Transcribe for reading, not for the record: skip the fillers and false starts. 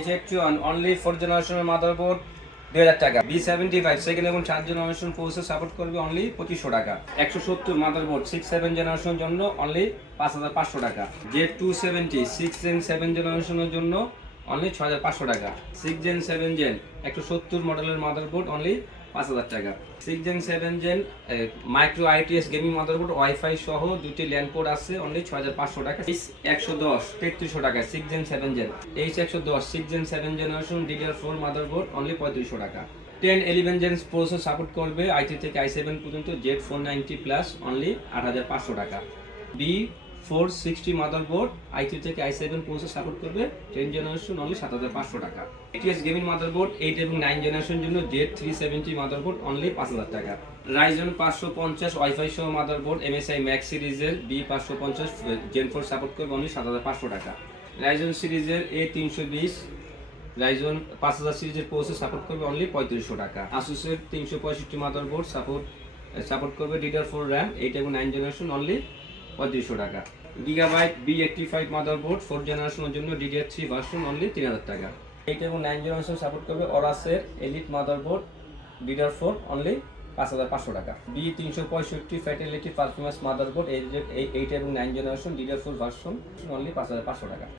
H81 only 4 জেনারেশনের motherboard 2000 টাকা। B75 second এবং 4 জেনারেশন প্রসেসর সাপোর্ট করবে অনলি 2500 টাকা। 170 মাদারবোর্ড 6-7 জেনারেশনের জন্য অনলি 5500 টাকা। Z270 6 জেন 7 জেনারেশনের জন্য অনলি 6500 টাকা। 6 জেন 7 জেন 170 মডেলের মাদারবোর্ড অনলি 5000 টাকা। 6 gen 7 gen micro ITS gaming motherboard wifi সহ দুটি ল্যান্ড পোর্ট আছে অনলি 6500 টাকা। H110 3300 টাকা 6 gen 7 gen. H110 6 gen 7 generation DDR4 motherboard only 3500 টাকা। 10-11 জেন প্রসেসর সাপোর্ট করবে i3 থেকে i7 পর্যন্ত Z490 প্লাস অনলি 8500 টাকা। B460 মাদারবোর্ড i3 থেকে i7 প্রসেসর সাপোর্ট করবে 10 জেনারেশন অনলি 7500 টাকা। ATS গেমিং মাদারবোর্ড 8 এবং 9 জেনারেশনের জন্য Z370 মাদারবোর্ড অনলি 5000 টাকা। Ryzen 550 ওয়াইফাই সহ মাদারবোর্ড MSI ম্যাক্স সিরিজের B550 Gen 4 সাপোর্ট করবে অনলি 7500 টাকা। Ryzen সিরিজের A320 Ryzen 5000 সিরিজের প্রসেসর সাপোর্ট করবে অনলি 3500 টাকা। Asus এর 365 মাদারবোর্ড সাপোর্ট করবে DDR4 RAM 8 এবং 9 জেনারেশন অনলি 3500 টাকা। Gigabyte B85 মাদারবোর্ড 4 জেনারেশনের জন্য DDR3 ভার্সন অনলি 3000 টাকা। 8 এবং 9 জেনারেশন সাপোর্ট করবে Aorus-এর এলিট মাদারবোর্ড DDR4 অনলি 5500 টাকা। B365 ফ্যাটালিটি পারফরম্যান্স মাদারবোর্ড 8 এবং 9 জেনারেশন DDR4 ভার্সন অনলি 5500 টাকা।